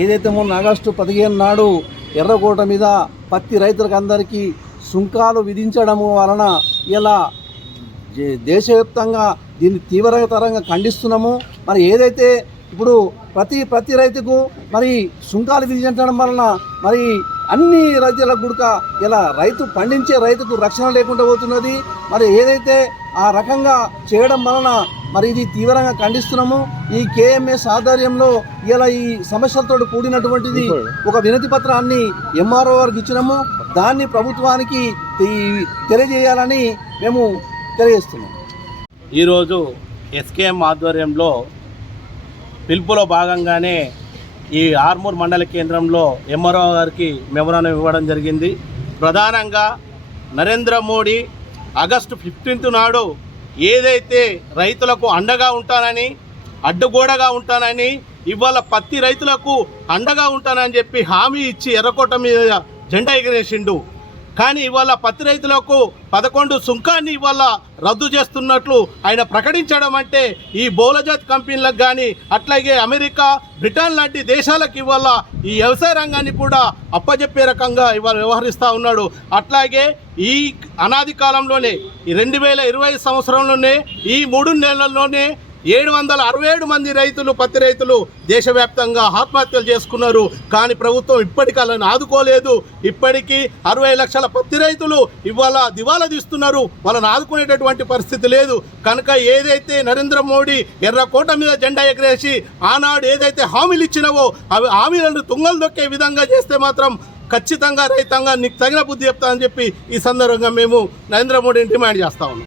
ఏదైతే మొన్న ఆగస్టు 15 నాడు ఎర్రకోట మీద పత్తి రైతులకు అందరికీ సుంకాలు విధించడం వలన ఇలా దేశవ్యాప్తంగా దీన్ని తీవ్రతరంగా ఖండిస్తున్నాము. మరి ఏదైతే ఇప్పుడు ప్రతి రైతుకు మరి సుంకాలు విధించడం వలన మరి అన్ని రైతులకు గుడక ఇలా రైతు పండించే రైతుకు రక్షణ లేకుండా పోతున్నది. మరి ఏదైతే ఆ రకంగా చేయడం వలన మరి ఇది తీవ్రంగా ఖండిస్తున్నాము. ఈ కేఎంఎస్ ఆధ్వర్యంలో ఇలా ఈ సమస్యలతో కూడినటువంటిది ఒక వినతి పత్రాన్ని ఎంఆర్ఓ గారికి ఇచ్చినాము. దాన్ని ప్రభుత్వానికి తెలియజేయాలని మేము తెలియజేస్తున్నాం. ఈరోజు ఎస్కేఎం ఆధ్వర్యంలో పిలుపులో భాగంగానే ఈ ఆర్మూర్ మండల కేంద్రంలో ఎంఆర్ఓ గారికి మెమోరాండం ఇవ్వడం జరిగింది. ప్రధానంగా నరేంద్ర మోడీ ఆగస్టు 15 నాడు ఏదైతే రైతులకు అండగా ఉంటానని అడ్డుగోడగా ఉంటానని ఇవాళ పత్తి రైతులకు అండగా ఉంటానని చెప్పి హామీ ఇచ్చి ఎర్రకోట మీద జెండా ఎగరేసిండు. కానీ ఇవాళ పత్తి రైతులకు 11 సుంకాన్ని ఇవాళ రద్దు చేస్తున్నట్లు ఆయన ప్రకటించడం అంటే ఈ బహుళజాతి కంపెనీలకు కానీ అట్లాగే అమెరికా, బ్రిటన్ లాంటి దేశాలకు ఇవాళ ఈ వ్యవసాయ రంగాన్ని కూడా అప్పజెప్పే రకంగా ఇవాళ వ్యవహరిస్తూ ఉన్నాడు. అట్లాగే ఈ అనాది కాలంలోనే ఈ 2020 సంవత్సరంలోనే ఈ 3 నెలల్లోనే 767 మంది రైతులు పత్తి రైతులు దేశవ్యాప్తంగా ఆత్మహత్యలు చేసుకున్నారు. కానీ ప్రభుత్వం ఇప్పటికీ ఆదుకోలేదు. ఇప్పటికీ 60 లక్షల పత్తి రైతులు ఇవాళ దివాలా తీస్తున్నారు. వాళ్ళని ఆదుకునేటటువంటి పరిస్థితి లేదు. కనుక ఏదైతే నరేంద్ర మోడీ ఎర్రకోట మీద జెండా ఎగరేసి ఆనాడు ఏదైతే హామీలు ఇచ్చినవో అవి హామీలను తుంగలు దొక్కే విధంగా చేస్తే మాత్రం ఖచ్చితంగా రైతాంగా నీకు తగిన బుద్ధి చెప్తా అని చెప్పి ఈ సందర్భంగా మేము నరేంద్ర మోడీని డిమాండ్ చేస్తా ఉన్నాం.